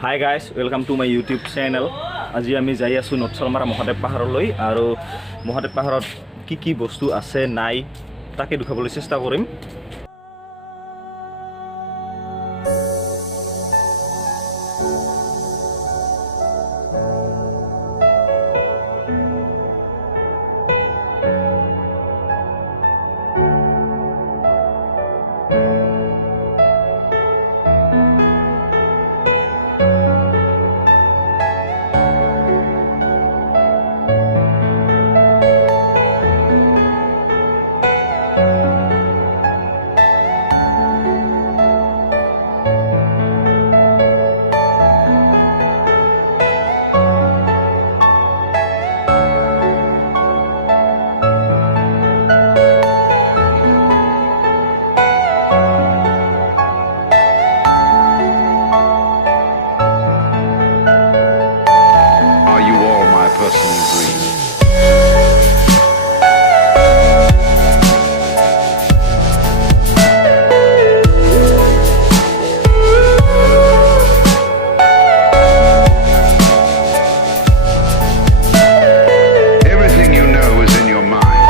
Hi guys, welcome to my YouTube channel. আজি আমি যাই আছো নটছলমাৰা মহাদেৱ পাহাৰলৈ আৰু মহাদেৱ পাহাৰত কি বস্তু আছে নাই তাকে দেখাবলৈ চেষ্টা কৰিম। Personal dream. Everything you know is in your mind.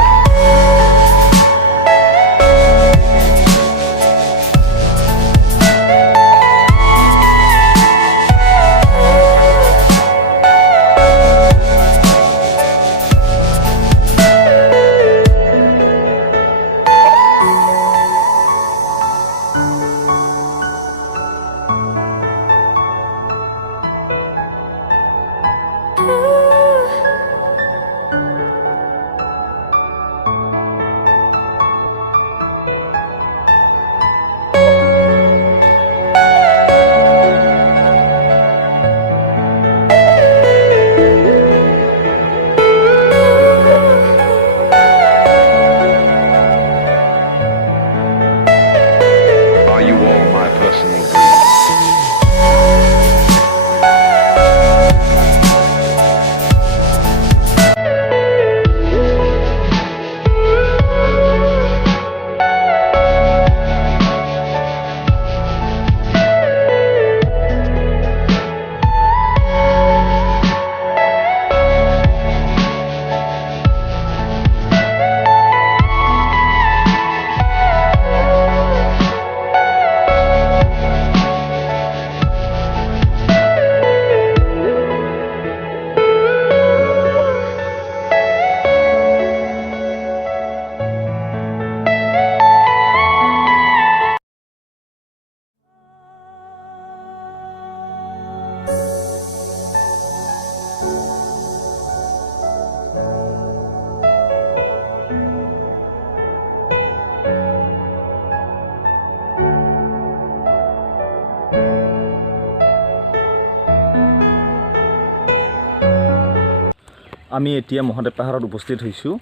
আমি এতিয়া মহাদেৱ পাহাৰত উপস্থিত হৈছোঁ।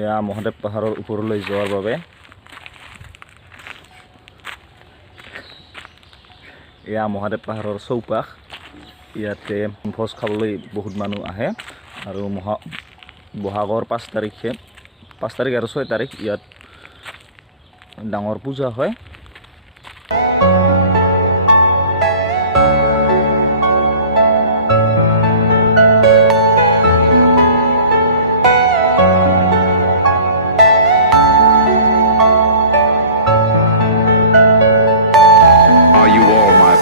এয়া মহাদেৱ পাহাৰৰ ওপৰলৈ যোৱাৰ বাবে এয়া মহাদেৱ পাহাৰৰ চৌপাশ। ইয়াতে ভোজ খাবলৈ বহুত মানুহ আহে আৰু বহাগৰ 5 তাৰিখ আৰু 6 তাৰিখ ইয়াত ডাঙৰ পূজা হয়।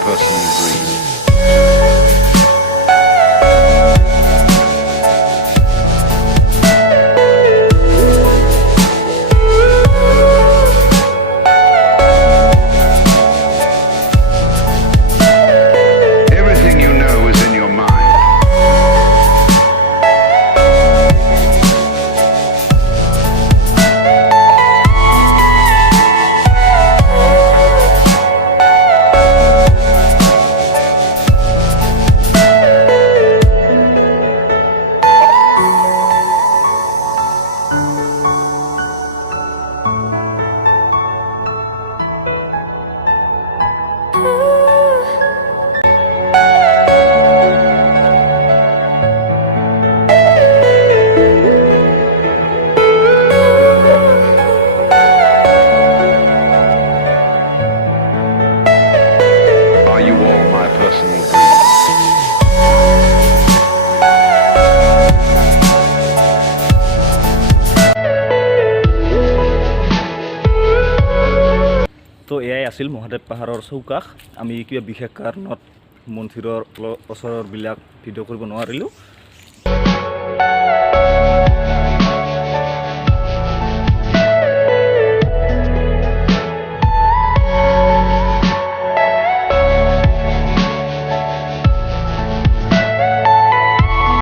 Personal dream. আছিল মহাদেৱ পাহাৰৰ চৌকাষ আমি কিবা বিশেষ কাৰণত মন্দিৰৰ ওচৰৰবিলাক ভিডিঅ' কৰিব নোৱাৰিলোঁ